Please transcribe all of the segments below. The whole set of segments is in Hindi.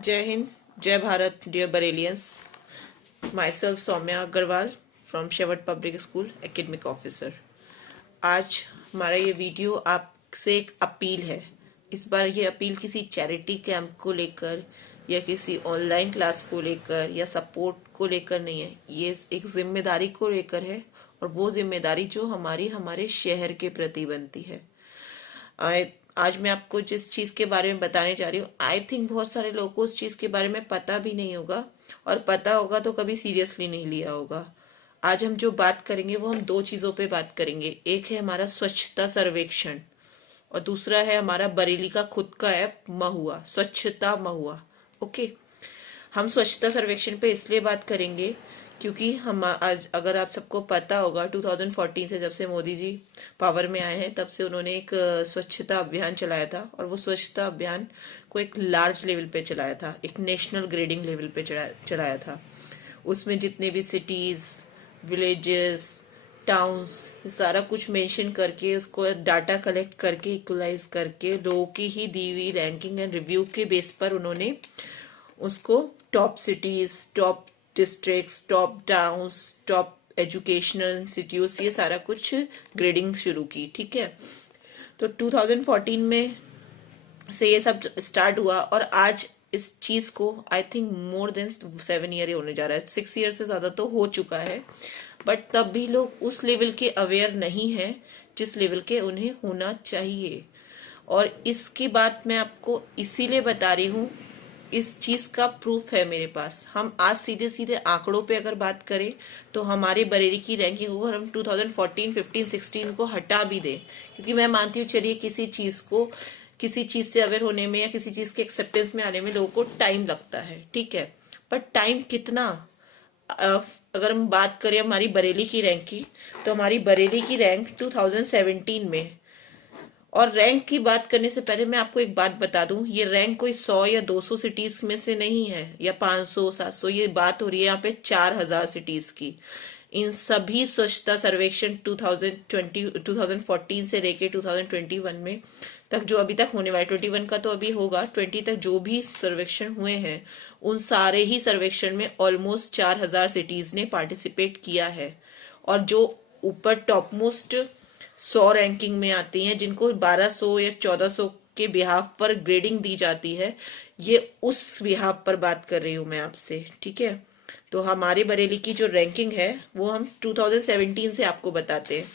जय हिंद, जय Bharat, dear Bareillians. My self Saumya Agarwal from शेवट पब्लिक स्कूल, एकेडमिक ऑफिसर। आज हमारा ये वीडियो आपसे एक अपील है। इस बार ये अपील किसी चैरिटी कैंप को लेकर या किसी ऑनलाइन क्लास को लेकर या सपोर्ट को लेकर नहीं है। ये एक जिम्मेदारी को लेकर है, और वो जिम्मेदारी जो हमारे शहर के प्रति बनती है। आज मैं आपको जिस चीज के बारे में बताने जा रही हूँ, आई थिंक बहुत सारे लोगों को उस चीज के बारे में पता भी नहीं होगा, और पता होगा तो कभी सीरियसली नहीं लिया होगा। आज हम जो बात करेंगे वो हम दो चीजों पे बात करेंगे। एक है हमारा स्वच्छता सर्वेक्षण, और दूसरा है हमारा बरेली का खुद का ऐप महुआ, स्वच्छता महुआ। ओके, हम स्वच्छता सर्वेक्षण पे इसलिए बात करेंगे क्योंकि हम आज, अगर आप सबको पता होगा, 2014 से जब से मोदी जी पावर में आए हैं, तब से उन्होंने एक स्वच्छता अभियान चलाया था, और वो स्वच्छता अभियान को एक लार्ज लेवल पे चलाया था, एक नेशनल ग्रेडिंग लेवल पे चलाया था। उसमें जितने भी सिटीज, विलेजेस, टाउन्स, सारा कुछ मेंशन करके, उसको डाटा कलेक्ट करके, इक्वलाइज करके, लोगों की ही दी हुई रैंकिंग एंड रिव्यू के बेस पर उन्होंने उसको top cities, top districts, top towns, top educational institutes, ये सारा कुछ ग्रेडिंग शुरू की। ठीक है, तो 2014 में से ये सब स्टार्ट हुआ, और आज इस चीज को I think more than 7 year होने जा रहा है, 6 ईयर से ज्यादा तो हो चुका है। बट तब भी लोग उस लेवल के अवेयर नहीं है जिस लेवल के उन्हें होना चाहिए। और इसकी बात मैं आपको इसीलिए बता रही हूँ, इस चीज का प्रूफ है मेरे पास। हम आज सीधे सीधे आंकड़ों पे अगर बात करें तो हमारे बरेली की रैंकिंग को हम 2014, 15, 16 को हटा भी दें, क्योंकि मैं मानती हूँ, चलिए किसी चीज से अवेयर होने में या किसी चीज के एक्सेप्टेंस में आने में लोगों को टाइम लगता है, ठीक है, पर टाइम कितना? अगर हम बात करें हमारी बरेली की रैंक की, तो हमारी बरेली की रैंक 2017 में, और रैंक की बात करने से पहले मैं आपको एक बात बता दूं, ये रैंक कोई 100 या 200 सिटीज में से नहीं है, या 500, 700, ये बात हो रही है यहाँ पे 4000 सिटीज की। इन सभी स्वच्छता सर्वेक्षण 2014 से लेके 2021 में तक, जो अभी तक होने वाले 21 का तो अभी होगा, 20 तक जो भी सर्वेक्षण हुए हैं, उन सारे ही सर्वेक्षण में ऑलमोस्ट 4000 सिटीज ने पार्टिसिपेट किया है। और जो ऊपर टॉप मोस्ट 100 रैंकिंग में आती हैं, जिनको 1200 या 1400 के बिहाफ पर ग्रेडिंग दी जाती है, ये उस बिहाफ पर बात कर रही हूं मैं आपसे। ठीक है, तो हमारे बरेली की जो रैंकिंग है वो हम 2017 से आपको बताते हैं।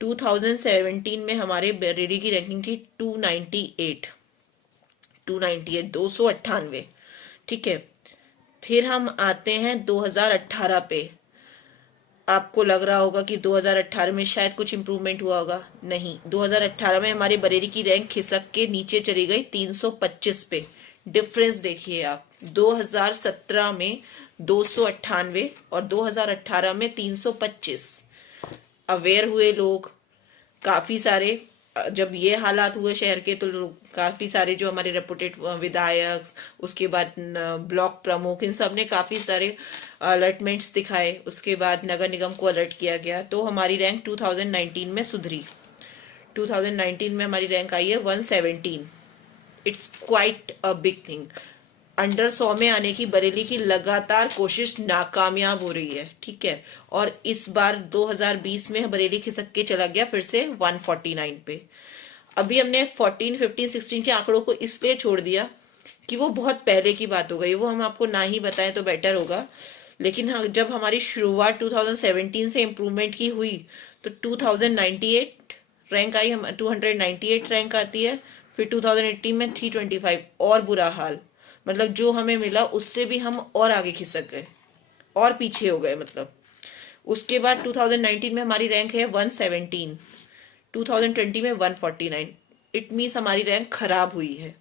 2017 में हमारे बरेली की रैंकिंग थी 298, 298। ठीक है, फिर हम आते हैं 2018 पे। आपको लग रहा होगा कि 2018 में शायद कुछ इंप्रूवमेंट हुआ होगा, नहीं। 2018 में हमारी बरेली की रैंक खिसक के नीचे चली गई 325 पे। डिफरेंस देखिए आप, 2017 में 298 और 2018 में 325। अवेयर हुए लोग काफी सारे। जब ये हालात हुए शहर के, तो लोग काफी सारे जो हमारे रेपुटेड विधायक, उसके बाद ब्लॉक प्रमुख, इन सब ने काफी सारे अलर्टमेंट्स दिखाए। उसके बाद नगर निगम को अलर्ट किया गया, तो हमारी रैंक 2019 में सुधरी। 2019 में हमारी रैंक आई है 117। It's quite a big thing. Under 100 में आने की बरेली की लगातार कोशिश नाकामयाब हो रही है। ठीक है, और इस बार 2020 में बरेली खिसक के चला गया फिर से 149 पे। अभी हमने 14, 15, 16 के आंकड़ों को इसलिए छोड़ दिया कि वो बहुत पहले की बात हो गई, वो हम आपको ना ही बताएं तो बेटर होगा। लेकिन हाँ, जब हमारी शुरुआत 2017 से इम्प्रूवमेंट की हुई, तो 2098 रैंक आई, हम 298 रैंक आती है। फिर 2018 में 325, और बुरा हाल, मतलब जो हमें मिला उससे भी हम और आगे खिसक गए और पीछे हो गए। मतलब उसके बाद 2019 में हमारी रैंक है 117, 2020 में 149। इट मीन्स हमारी रैंक खराब हुई है।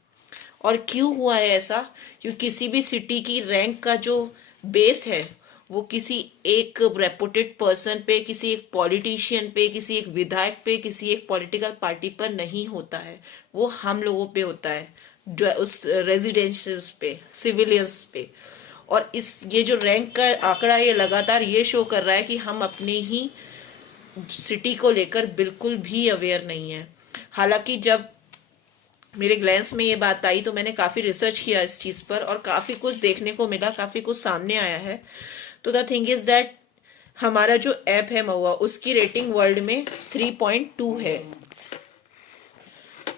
और क्यों हुआ है ऐसा? क्योंकि किसी भी सिटी की रैंक का जो बेस है, वो किसी एक रेपुटेड पर्सन पे, किसी एक पॉलिटिशियन पे, किसी एक विधायक पे, किसी एक पॉलिटिकल पार्टी पर नहीं होता है, वो हम लोगों पे होता है, उस रेजिडेंशियल्स पे, सिविलियंस पे। और ये जो रैंक का आंकड़ा है, ये लगातार ये शो कर रहा है कि हम अपने ही सिटी को लेकर बिल्कुल भी अवेयर नहीं है। हालांकि जब मेरे ग्लैंस में ये बात आई तो मैंने काफ़ी रिसर्च किया इस चीज़ पर और काफ़ी कुछ देखने को मिला, काफ़ी कुछ सामने आया है। तो द थिंग इज दैट हमारा जो ऐप है महुआ, उसकी रेटिंग वर्ल्ड में 3.2 है।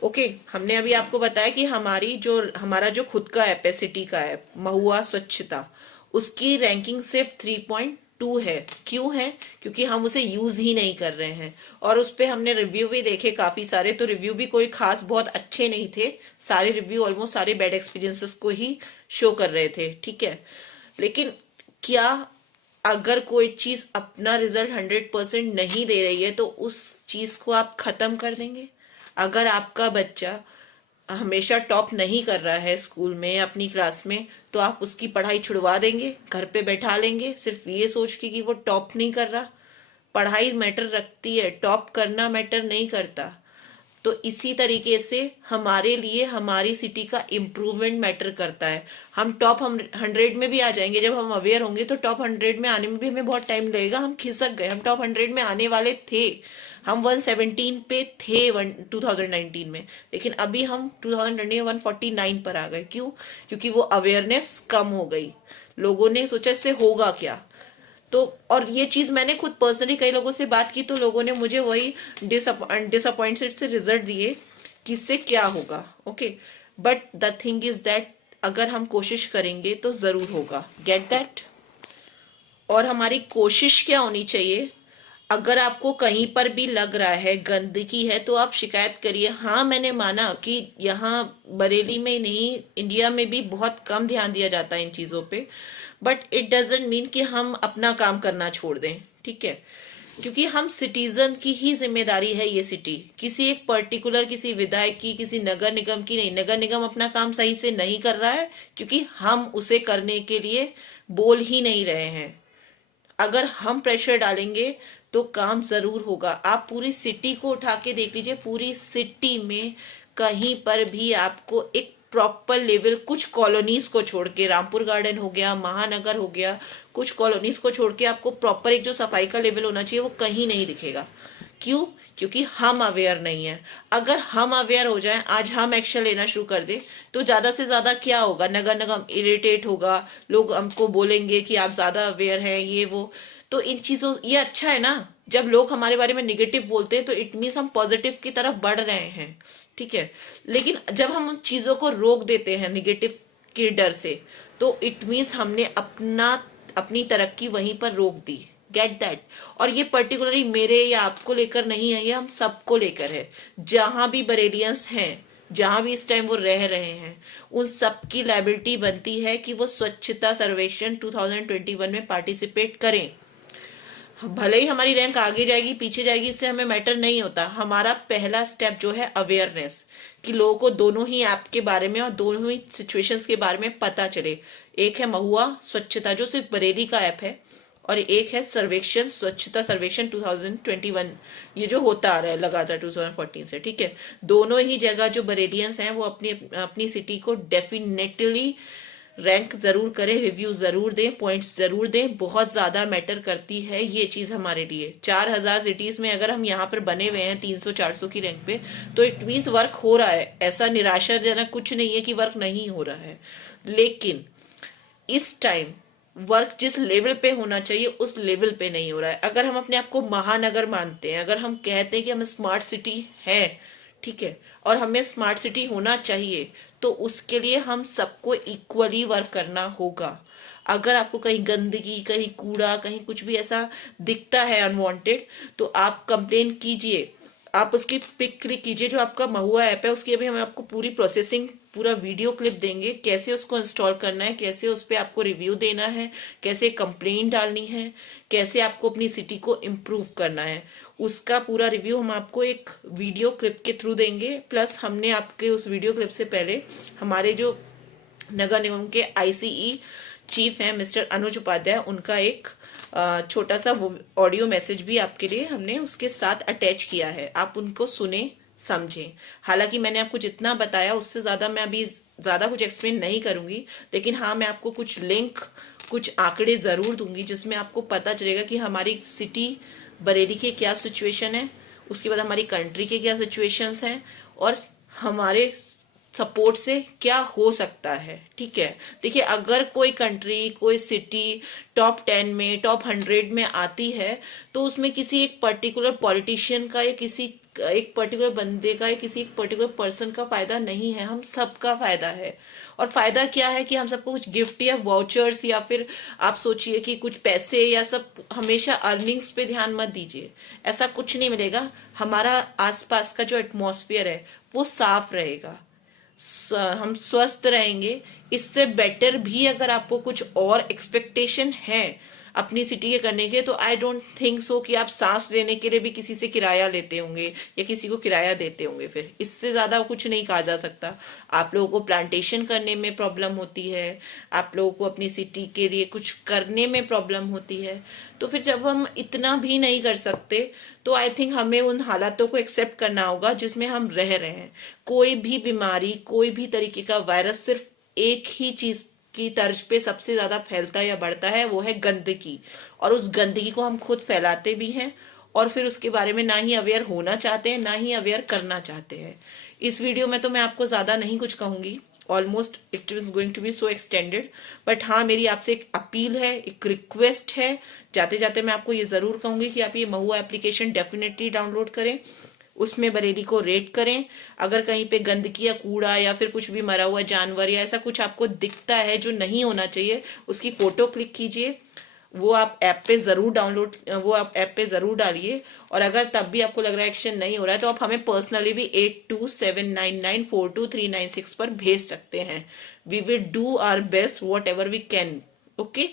ओके हमने अभी आपको बताया कि हमारा जो खुद का ऐप है, सिटी का ऐप महुआ स्वच्छता, उसकी रैंकिंग सिर्फ 3.2 है। क्यों है? क्योंकि हम उसे यूज ही नहीं कर रहे हैं। और उस पे हमने रिव्यू भी देखे काफी सारे, तो रिव्यू भी कोई खास बहुत अच्छे नहीं थे। सारे रिव्यू ऑलमोस्ट सारे बैड एक्सपीरियंसेस को ही शो कर रहे थे, ठीक है। लेकिन क्या अगर कोई चीज अपना रिजल्ट 100% नहीं दे रही है तो उस चीज को आप खत्म कर देंगे? अगर आपका बच्चा हमेशा टॉप नहीं कर रहा है स्कूल में अपनी क्लास में, तो आप उसकी पढ़ाई छुड़वा देंगे, घर पे बैठा लेंगे सिर्फ ये सोच के कि वो टॉप नहीं कर रहा? पढ़ाई मैटर रखती है, टॉप करना मैटर नहीं करता। तो इसी तरीके से हमारे लिए हमारी सिटी का इम्प्रूवमेंट मैटर करता है। हम टॉप 100 में भी आ जाएंगे, जब हम अवेयर होंगे तो टॉप 100 में आने में भी हमें बहुत टाइम लगेगा। हम खिसक गए, हम टॉप 100 में आने वाले थे, हम 117 पे थे 2019 में, लेकिन अभी हम 2020 में 149 पर आ गए। क्यों? क्योंकि वो अवेयरनेस कम हो गई, लोगों ने सोचा इससे होगा क्या। तो और ये चीज मैंने खुद पर्सनली कई लोगों से बात की, तो लोगों ने मुझे वही डिसअपॉइंटेड से रिजल्ट दिए कि इससे क्या होगा। Okay but the thing is that अगर हम कोशिश करेंगे तो जरूर होगा। Get that? और हमारी कोशिश क्या होनी चाहिए? अगर आपको कहीं पर भी लग रहा है गंदगी है तो आप शिकायत करिए। हाँ मैंने माना कि यहाँ बरेली में नहीं, इंडिया में भी बहुत कम ध्यान दिया जाता है इन चीजों पे, बट इट डजेंट मीन कि हम अपना काम करना छोड़ दें, ठीक है। क्योंकि हम सिटीजन की ही जिम्मेदारी है ये सिटी, किसी एक पर्टिकुलर किसी विधायक की, किसी नगर निगम की नहीं। नगर निगम अपना काम सही से नहीं कर रहा है क्योंकि हम उसे करने के लिए बोल ही नहीं रहे हैं। अगर हम प्रेशर डालेंगे तो काम जरूर होगा। आप पूरी सिटी को उठा के देख लीजिए, पूरी सिटी में कहीं पर भी आपको एक प्रॉपर लेवल, कुछ कॉलोनीज को छोड़ के, रामपुर गार्डन हो गया, महानगर हो गया, कुछ कॉलोनीज को छोड़ के आपको प्रॉपर एक जो सफाई का लेवल होना चाहिए वो कहीं नहीं दिखेगा। क्यों? क्योंकि हम अवेयर नहीं है। अगर हम अवेयर हो जाएं, आज हम एक्शन लेना शुरू कर दें, तो ज्यादा से ज्यादा क्या होगा, नगर निगम इरिटेट होगा, लोग हमको बोलेंगे कि आप ज्यादा अवेयर हैं, ये वो। तो इन चीजों, ये अच्छा है ना, जब लोग हमारे बारे में निगेटिव बोलते हैं तो इट मीन्स हम पॉजिटिव की तरफ बढ़ रहे हैं, ठीक है। लेकिन जब हम उन चीजों को रोक देते हैं निगेटिव के डर से, तो इट मीन्स हमने अपनी तरक्की वहीं पर रोक दी। Get that? और ये पर्टिकुलरली मेरे या आपको लेकर नहीं है, ये हम सबको लेकर है। जहां भी बरेलियंस हैं, जहां भी इस टाइम वो रह रहे हैं, उन सबकी लायबिलिटी बनती है कि वो स्वच्छता सर्वेक्षण 2021 में पार्टिसिपेट करें। भले ही हमारी रैंक आगे जाएगी पीछे जाएगी, इससे हमें मैटर नहीं होता। हमारा पहला स्टेप जो है अवेयरनेस, कि लोगों को दोनों ही ऐप के बारे में और दोनों ही सिचुएशंस के बारे में पता चले। एक है महुआ स्वच्छता जो सिर्फ बरेली का ऐप है, और एक है सर्वेक्षण, स्वच्छता सर्वेक्षण 2021, ये जो होता आ रहा है लगातार 2014 से, ठीक है। दोनों ही जगह जो बरेलियंस हैं वो अपनी अपनी सिटी को डेफिनेटली रैंक जरूर करें, रिव्यू जरूर दें, पॉइंट्स जरूर दें। बहुत ज्यादा मैटर करती है ये चीज हमारे लिए। 4000 सिटीज में अगर हम यहाँ पर बने हुए हैं 300-400 की रैंक पे, तो इट मीन्स वर्क हो रहा है। ऐसा निराशाजनक कुछ नहीं है कि वर्क नहीं हो रहा है। लेकिन इस टाइम वर्क जिस लेवल पे होना चाहिए उस लेवल पे नहीं हो रहा है। अगर हम अपने आप को महानगर मानते हैं, अगर हम कहते हैं कि हम स्मार्ट सिटी है, ठीक है, और हमें स्मार्ट सिटी होना चाहिए, तो उसके लिए हम सबको इक्वली वर्क करना होगा। अगर आपको कहीं गंदगी, कहीं कूड़ा, कहीं कुछ भी ऐसा दिखता है अनवांटेड, तो आप कंप्लेन कीजिए, आप उसकी पिक क्लिक कीजिए। जो आपका महुआ ऐप है उसकी अभी हम आपको पूरी प्रोसेसिंग, पूरा वीडियो क्लिप देंगे, कैसे उसको इंस्टॉल करना है, कैसे उस पर आपको रिव्यू देना है, कैसे कंप्लेन डालनी है, कैसे आपको अपनी सिटी को इम्प्रूव करना है, उसका पूरा रिव्यू हम आपको एक वीडियो क्लिप के थ्रू देंगे। प्लस हमने आपके उस वीडियो क्लिप से पहले हमारे जो नगर निगम के आईसीई चीफ हैं मिस्टर अनुज उपाध्याय, उनका एक छोटा सा ऑडियो मैसेज भी आपके लिए हमने उसके साथ अटैच किया है। आप उनको सुने, समझें। हालांकि मैंने आपको जितना बताया उससे ज्यादा मैं अभी ज्यादा कुछ एक्सप्लेन नहीं करूंगी, लेकिन हाँ मैं आपको कुछ लिंक, कुछ आंकड़े जरूर दूंगी जिसमें आपको पता चलेगा कि हमारी सिटी बरेली के क्या सिचुएशन है, उसके बाद हमारी कंट्री के क्या सिचुएशंस हैं, और हमारे सपोर्ट से क्या हो सकता है। ठीक है, देखिए अगर कोई कंट्री, कोई सिटी टॉप 10 में, टॉप 100 में आती है तो उसमें किसी एक पर्टिकुलर पॉलिटिशियन का या किसी एक पर्टिकुलर बंदे का या किसी एक पर्टिकुलर पर्सन का फायदा नहीं है, हम सबका फायदा है। और फायदा क्या है कि हम सबको कुछ गिफ्ट या वाउचर्स या फिर आप सोचिए कि कुछ पैसे या सब, हमेशा अर्निंग्स पे ध्यान मत दीजिए, ऐसा कुछ नहीं मिलेगा। हमारा आसपास का जो एटमॉस्फेयर है वो साफ रहेगा, हम स्वस्थ रहेंगे। इससे बेटर भी अगर आपको कुछ और एक्सपेक्टेशन है अपनी सिटी के करने के, तो आई डोंट थिंक सो कि आप सांस लेने के लिए भी किसी से किराया लेते होंगे या किसी को किराया देते होंगे। फिर इससे ज्यादा कुछ नहीं कहा जा सकता। आप लोगों को प्लांटेशन करने में प्रॉब्लम होती है, आप लोगों को अपनी सिटी के लिए कुछ करने में प्रॉब्लम होती है, तो फिर जब हम इतना भी नहीं कर सकते तो आई थिंक हमें उन हालातों को एक्सेप्ट करना होगा जिसमें हम रह रहे हैं। कोई भी बीमारी, कोई भी तरीके का वायरस सिर्फ एक ही चीज की तर्ज पे सबसे ज्यादा फैलता या बढ़ता है, वो है गंदगी। और उस गंदगी को हम खुद फैलाते भी हैं और फिर उसके बारे में ना ही अवेयर होना चाहते हैं, ना ही अवेयर करना चाहते हैं। इस वीडियो में तो मैं आपको ज्यादा नहीं कुछ कहूंगी, almost it is going to be so extended, but हाँ मेरी आपसे एक अपील है, एक रिक्वेस्ट है। जाते जाते मैं आपको ये जरूर कहूंगी कि आप ये महुआ एप्लीकेशन डेफिनेटली डाउनलोड करें, उसमें बरेली को रेट करें। अगर कहीं पे गंदगी या कूड़ा या फिर कुछ भी मरा हुआ जानवर या ऐसा कुछ आपको दिखता है जो नहीं होना चाहिए, उसकी फोटो क्लिक कीजिए, वो आप ऐप पे जरूर वो आप ऐप पे जरूर डालिए। और अगर तब भी आपको लग रहा है एक्शन नहीं हो रहा है तो आप हमें पर्सनली भी 8279942396 पर भेज सकते हैं। We will do our best whatever we can. Okay,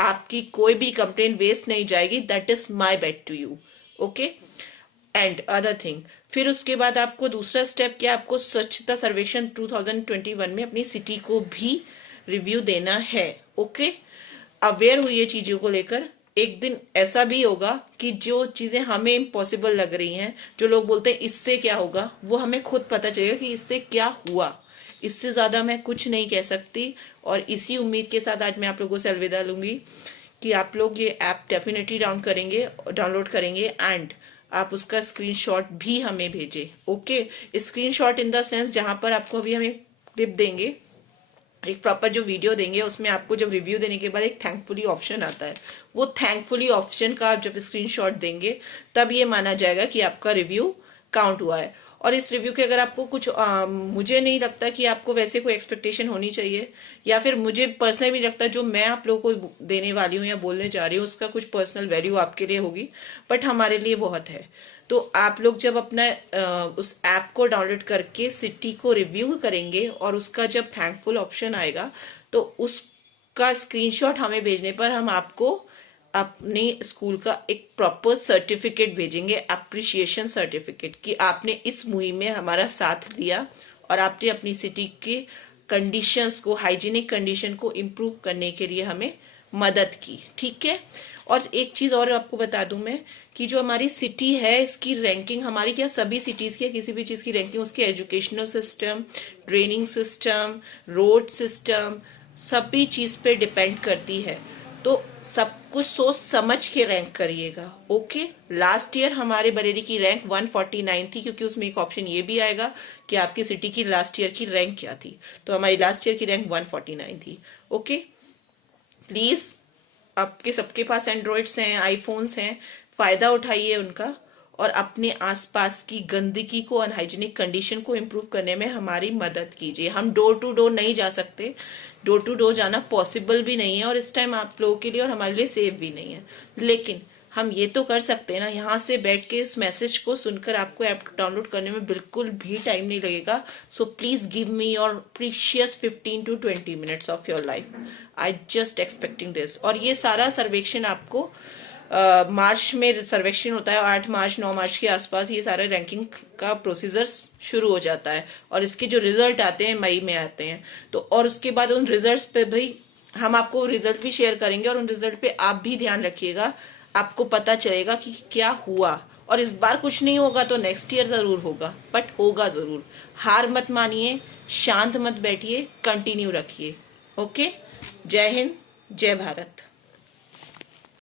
आपकी कोई भी कंप्लेन वेस्ट नहीं जाएगी, that is my bet to you. Okay, and other thing, फिर उसके बाद आपको दूसरा स्टेप क्या, आपको स्वच्छता सर्वेक्षण 2021 में अपनी सिटी को भी रिव्यू देना है। ओके, अवेयर हुई चीजों को लेकर। एक दिन ऐसा भी होगा कि जो चीजें हमें इम्पॉसिबल लग रही हैं, जो लोग बोलते हैं इससे क्या होगा, वो हमें खुद पता चलेगा कि इससे क्या हुआ। इससे ज्यादा मैं कुछ नहीं कह सकती। और इसी उम्मीद के साथ आज मैं आप लोगों से अलविदा लूंगी कि आप लोग ये ऐप डेफिनेटली डाउनलोड करेंगे एंड आप उसका स्क्रीनशॉट भी हमें भेजें। Okay, screenshot in the sense जहां पर आपको अभी हमें क्लिप देंगे, एक प्रॉपर जो वीडियो देंगे, उसमें आपको जब रिव्यू देने के बाद एक थैंकफुली ऑप्शन आता है, वो थैंकफुली ऑप्शन का आप जब स्क्रीनशॉट देंगे तब ये माना जाएगा कि आपका रिव्यू काउंट हुआ है। और इस रिव्यू के अगर आपको कुछ मुझे नहीं लगता कि आपको वैसे कोई एक्सपेक्टेशन होनी चाहिए, या फिर मुझे पर्सनली भी लगता जो मैं आप लोगों को देने वाली हूँ या बोलने जा रही हूँ उसका कुछ पर्सनल वैल्यू आपके लिए होगी, बट हमारे लिए बहुत है। तो आप लोग जब अपना उस ऐप को डाउनलोड करके सिटी को रिव्यू करेंगे और उसका जब थैंकफुल ऑप्शन आएगा तो उसका स्क्रीनशॉट हमें भेजने पर हम आपको अपने स्कूल का एक प्रॉपर सर्टिफिकेट भेजेंगे, अप्रिशिएशन सर्टिफिकेट, कि आपने इस मुहिम में हमारा साथ दिया और आपने अपनी सिटी की कंडीशंस को, हाइजीनिक कंडीशन को इम्प्रूव करने के लिए हमें मदद की। ठीक है, और एक चीज और आपको बता दूं मैं कि जो हमारी सिटी है इसकी रैंकिंग, हमारी क्या सभी सिटीज की किसी भी चीज की रैंकिंग उसके educational system, training system, road system, सभी चीज पे डिपेंड करती है। तो सब कुछ सोच समझ के रैंक करिएगा। ओके, लास्ट ईयर हमारे बरेली की रैंक 149 थी, क्योंकि उसमें एक ऑप्शन ये भी आएगा कि आपकी सिटी की लास्ट ईयर की रैंक क्या थी, तो हमारी लास्ट ईयर की रैंक 149 थी। ओके, प्लीज आपके सबके पास एंड्रॉइड्स हैं, आईफोन्स हैं, फायदा उठाइए उनका और अपने आसपास की गंदगी को, अनहाइजीनिक कंडीशन को इम्प्रूव करने में हमारी मदद कीजिए। हम डोर टू डोर नहीं जा सकते, डोर टू डोर जाना पॉसिबल भी नहीं है और इस टाइम आप लोगों के लिए और हमारे लिए सेफ भी नहीं है, लेकिन हम ये तो कर सकते हैं ना, यहाँ से बैठ के इस मैसेज को सुनकर आपको ऐप डाउनलोड करने में बिल्कुल भी टाइम नहीं लगेगा। So please give me your precious 15 to 20 minutes of your life, I just expecting this. और ये सारा सर्वेक्षण आपको मार्च में सर्वेक्षण होता है और 8 मार्च 9 मार्च के आसपास ये सारे रैंकिंग का प्रोसीजर शुरू हो जाता है और इसके जो रिजल्ट आते हैं मई में आते हैं। तो और उसके बाद उन रिजल्ट्स पे भी हम आपको रिजल्ट भी शेयर करेंगे और उन रिजल्ट पे आप भी ध्यान रखिएगा, आपको पता चलेगा कि क्या हुआ। और इस बार कुछ नहीं होगा तो नेक्स्ट ईयर जरूर होगा, बट होगा जरूर। हार मत मानिए, शांत मत बैठिए, कंटिन्यू रखिए। ओके, जय हिंद, जय भारत।